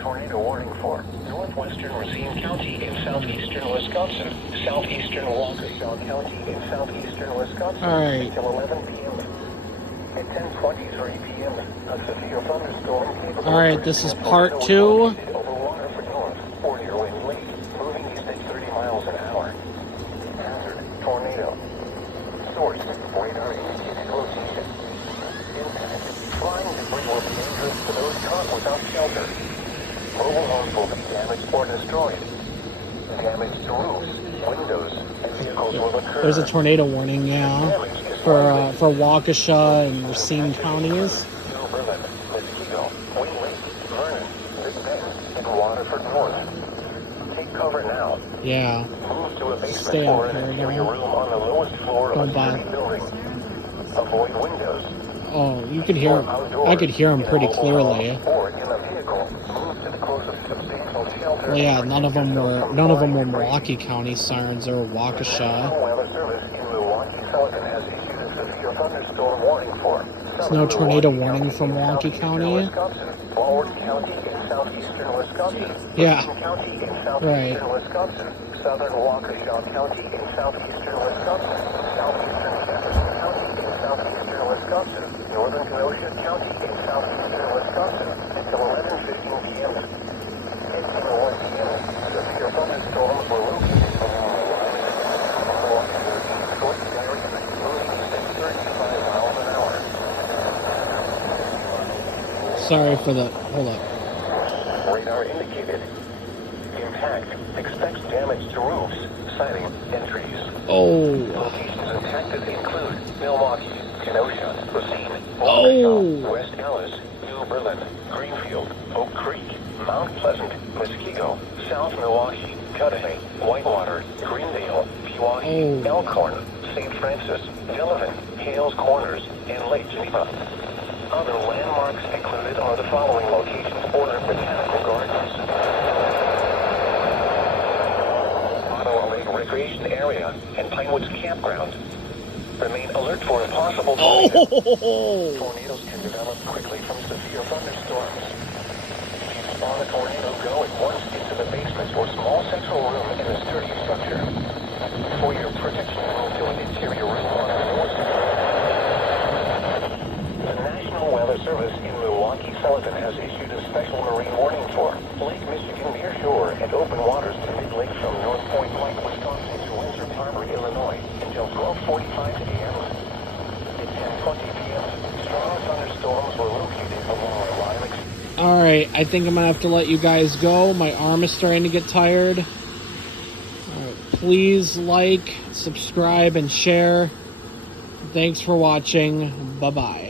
tornado warning for northwestern Racine County in southeastern Wisconsin, southeastern Waukesha County in southeastern Wisconsin until 11 p.m. At 10:23 p.m., a severe thunderstorm capable. All right, this is part 2. Tornado. Source, radar indicated location. Impact, flying debris will be dangerous to those caught without shelter. Mobile homes will be damaged or destroyed. Damage to roofs, windows, and vehicles will occur. There's a tornado warning now for Waukesha and Racine counties. Berlin, Mosquito, Wing Lake, Vernon, Big Bend, and Waterford North. Take cover now. Yeah. Move to a basement Stay or out an here, interior room on the lowest floor of a city building. Avoid windows. Oh, you could hear him. I could hear him pretty clearly. Or in a vehicle, move to the closest substantial shelter. Well, yeah, none of them were Milwaukee County sirens or Waukesha. National Weather Service in Milwaukee County has issued a severe thunderstorm warning for. There's no tornado warning from Milwaukee County. Ward County in southeastern Wisconsin. Yeah. County in southeastern Wisconsin. Southern Waukesha County in southeastern Wisconsin. Southeastern Jefferson County in southeastern Wisconsin. Northern Kenosha County in southeastern Wisconsin until 11:15 p.m. At 10:01 p.m., severe thunderstorms were located along the line. Milwaukee short direction moving at 35 miles an hour. Sorry for the... Hold up. Radar indicated. Impact. Expects damage to roofs, siding, and trees. Oh. Locations impacted include Milwaukee, Kenosha, Racine, Oh. West Allis, New Berlin, Greenfield, Oak Creek, Mount Pleasant, Mosquito, South Milwaukee, Cudahy, Whitewater, Greendale, Pewaukee, Elkhorn, St. Francis, Delavan, Hales Corners, and Lake Geneva. Other landmarks included are the following locations for the botanical gardens. Ottawa Lake Recreation Area and Pinewoods Campground. Remain alert for a possible tornado. Tornadoes can develop quickly from severe thunderstorms. If you spawn a tornado, go at once into the basement or small central room in a sturdy structure. For your protection, move to an interior room on the north. The National Weather Service in Milwaukee Sullivan has issued a special marine warning for Lake Michigan near shore and open waters to mid-lake from North Point Lake, Wisconsin to Windsor Harbor, Illinois until 12:45 a.m. At 10:20 p.m., strong thunderstorms were located along the line. Alright, I think I'm going to have to let you guys go. My arm is starting to get tired. Alright, please like, subscribe, and share. Thanks for watching. Bye-bye.